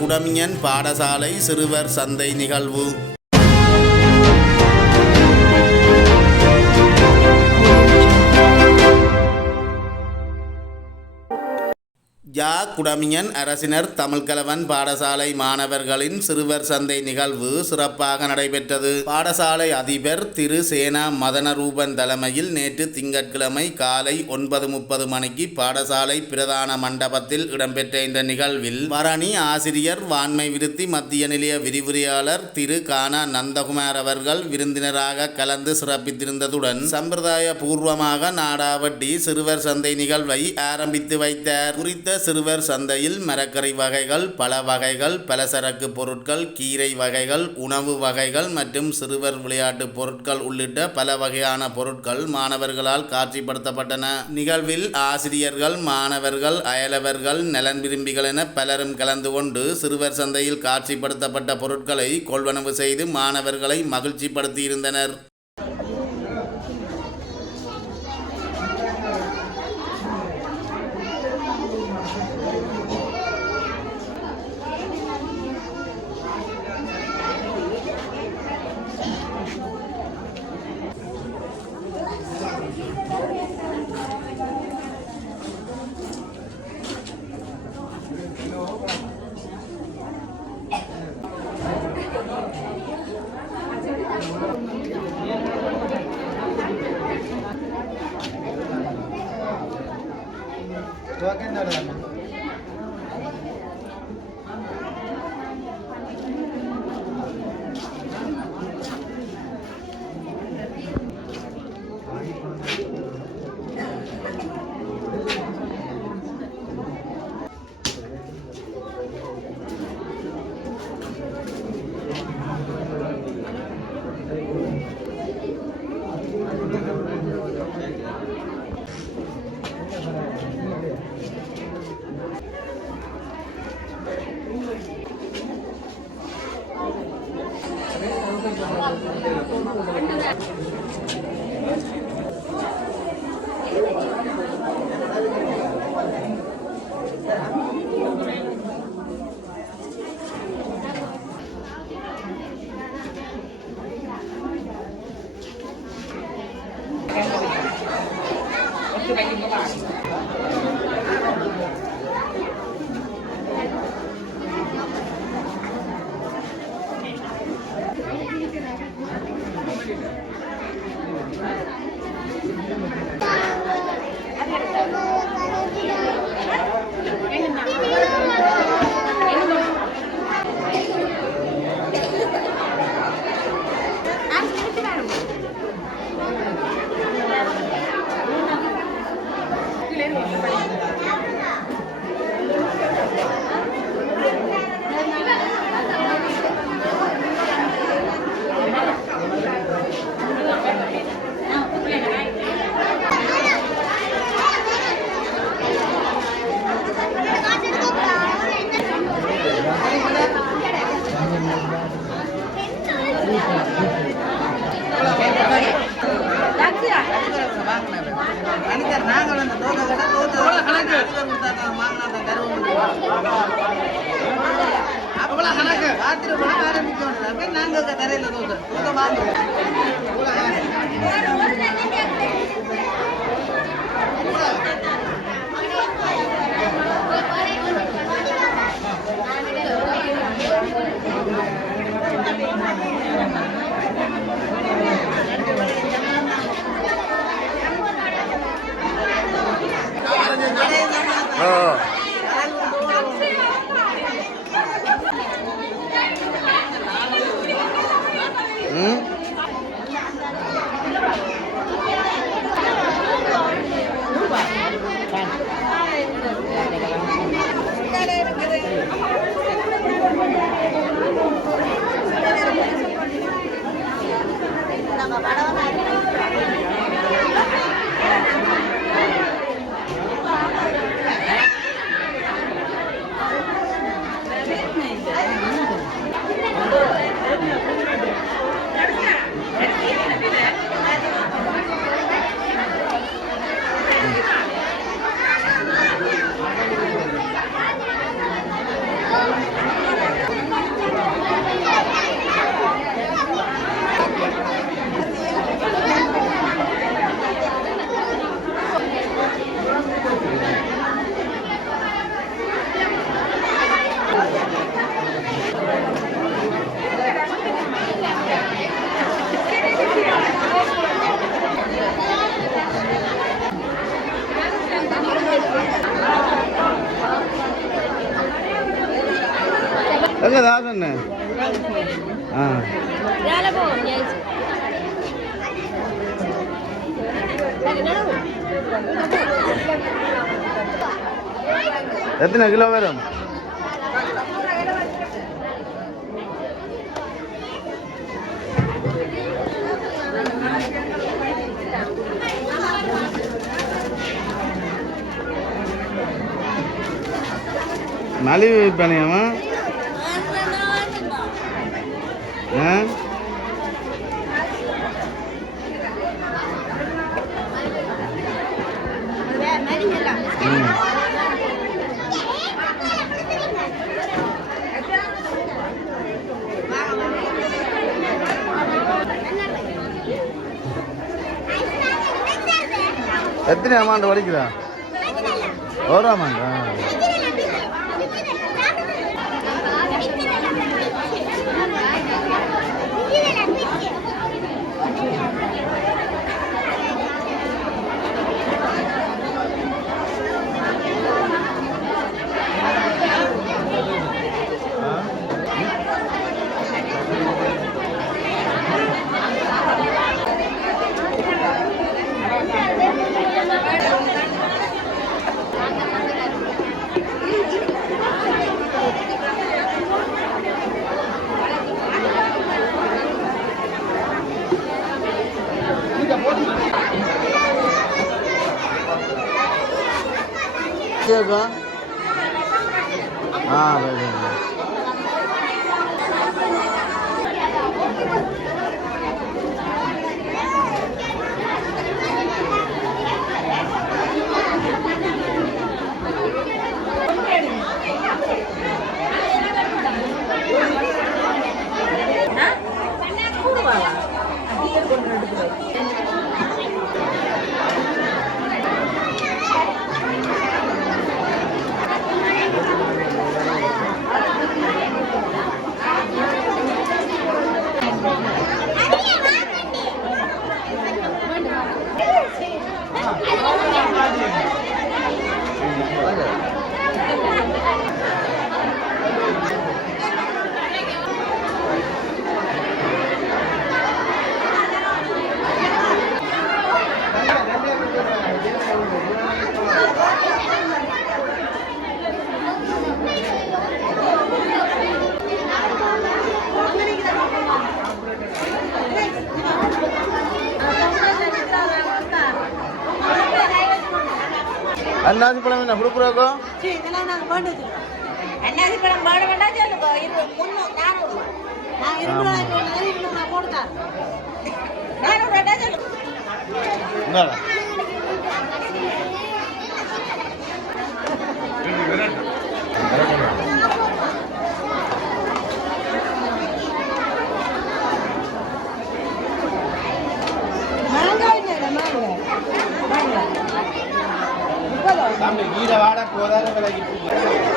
குடமியன் பாடசாலை சிறுவர் சந்தை நிகழ்வு. குடமியன் அரசினர் தமிழ்கலவன் பாடசாலை மாணவர்களின் சிறுவர் சந்தை நிகழ்வு சிறப்பாக நடைபெற்றது. பாடசாலை அதிபர் திரு சேனா மதனரூபன் தலைமையில் நேற்று திங்கட்கிழமை காலை 9:30 மணிக்கு பாடசாலை பிரதான மண்டபத்தில் இடம்பெற்ற இந்த நிகழ்வில் வரணி ஆசிரியர் வான்மை விருத்தி மத்திய நிலைய விரிவுரையாளர் திரு கானா நந்தகுமார் அவர்கள் விருந்தினராக கலந்து சிறப்பித்திருந்ததுடன் சம்பிரதாய பூர்வமாக நாடாவட்டி சிறுவர் சந்தை நிகழ்வை ஆரம்பித்து வைத்தார். குறித்த சிறுவர் சந்தையில் மரக்கறி வகைகள், பல வகைகள், பலசரக்கு பொருட்கள், கீரை வகைகள், உணவு வகைகள் மற்றும் சிறுவர் விளையாட்டு பொருட்கள் உள்ளிட்ட பல வகையான பொருட்கள் மாணவர்களால் காட்சிப்படுத்தப்பட்டன. நிகழ்வில் ஆசிரியர்கள், மாணவர்கள், அயலவர்கள், நலன் விரும்பிகள் என பலரும் கலந்து கொண்டு சிறுவர் சந்தையில் காட்சிப்படுத்தப்பட்ட பொருட்களை கொள்வனவு செய்து மாணவர்களை மகிழ்ச்சிப்படுத்தியிருந்தனர். எங்கே தாசன் ஆ எத்தனை கிலோ வரும்? மலிவு விற்பனையாமா? எத்தனை அமௌண்ட் வலிக்குதா? ஒரு அமௌண்டா? அன்னாசி பழம் என்ன கொடுக்குறாக்கோ? அன்னாசி பழம் பாட வேண்டாம் சொல்லுங்க. 400 ஈர வாட போதாத விலைக்கு